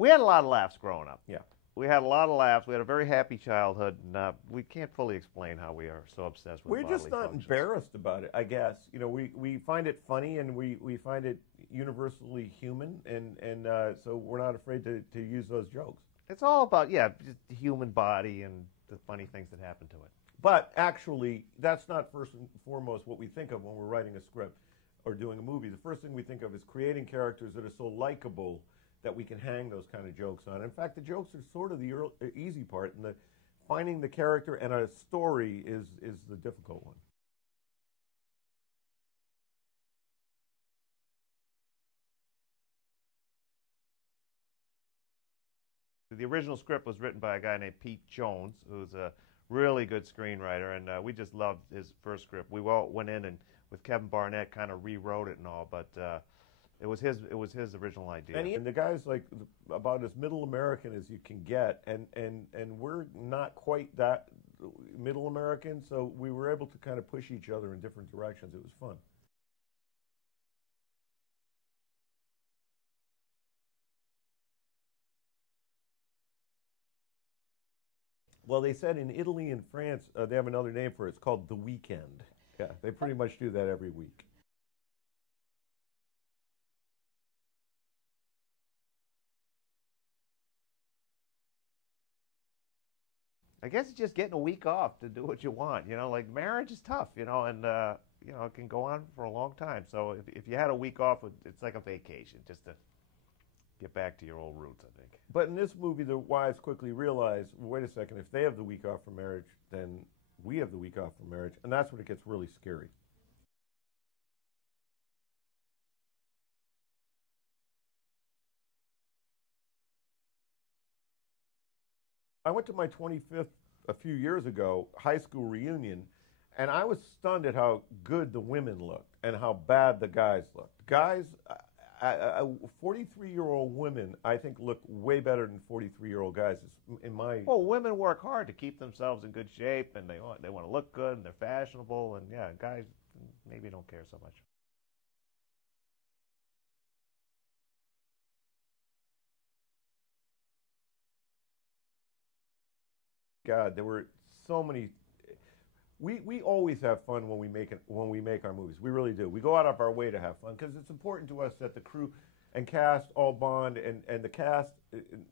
We had a lot of laughs growing up. Yeah. We had a lot of laughs. We had a very happy childhood, and we can't fully explain how we are so obsessed with We're bodily just not functions. embarrassed about it, I guess. You know, we find it funny, and we find it universally human, and so we're not afraid to use those jokes. It's all about, yeah, just the human body and the funny things that happen to it. But actually, that's not first and foremost what we think of when we're writing a script or doing a movie. The first thing we think of is creating characters that are so likable that we can hang those kind of jokes on. In fact, the jokes are sort of the easy part, and finding the character and a story is the difficult one. The original script was written by a guy named Pete Jones, who's a really good screenwriter, and we just loved his first script. We all went in and with Kevin Barnett kind of rewrote it and all, but it was his original idea. And the guy's like about as middle American as you can get, and we're not quite that middle American, so we were able to kind of push each other in different directions. It was fun. Well, they said in Italy and France, they have another name for it. It's called The Weekend. Yeah, they pretty much do that every week. I guess it's just getting a week off to do what you want. You know, like marriage is tough, you know, and you know, it can go on for a long time. So if you had a week off, it's like a vacation, just to get back to your old roots, I think. But in this movie, the wives quickly realize, wait a second, if they have the week off from marriage, then we have the week off from marriage, and that's when it gets really scary. I went to my 25th a few years ago, high school reunion, and I was stunned at how good the women looked and how bad the guys looked. Guys, 43-year-old women, I think, look way better than 43-year-old guys in my... Well, women work hard to keep themselves in good shape, and they want to look good, and they're fashionable, and yeah, guys maybe don't care so much. God, there were so many. We always have fun when we make our movies. We really do. We go out of our way to have fun because it's important to us that the crew and cast all bond, and the cast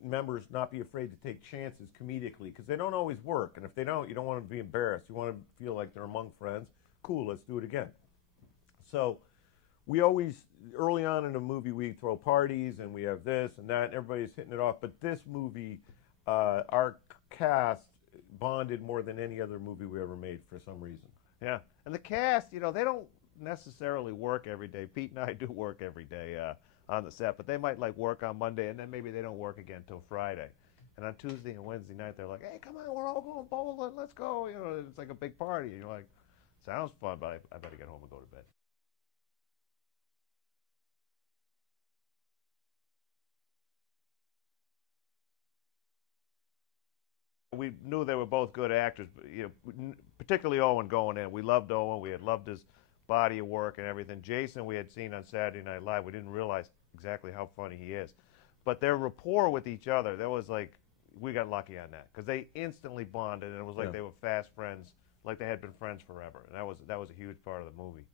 members not be afraid to take chances comedically, because they don't always work. And if they don't, you don't want to be embarrassed. You want to feel like they're among friends. Cool, let's do it again. So we always, early on in a movie, we throw parties and we have this and that, and everybody's hitting it off. But this movie, our cast bonded more than any other movie we ever made for some reason. Yeah, and the cast, you know, they don't necessarily work every day. Pete and I do work every day on the set, but they might like work on Monday, and then maybe they don't work again until Friday. And on Tuesday and Wednesday night, they're like, "Hey, come on, we're all going bowling. Let's go." You know, it's like a big party. And you're like, "Sounds fun, but I better get home and go to bed." We knew they were both good actors, but, you know, particularly Owen going in. We loved Owen. We had loved his body of work and everything. Jason we had seen on Saturday Night Live. We didn't realize exactly how funny he is. But their rapport with each other, that was like, we got lucky on that, because they instantly bonded, and it was like they were fast friends, like they had been friends forever. And that was a huge part of the movie.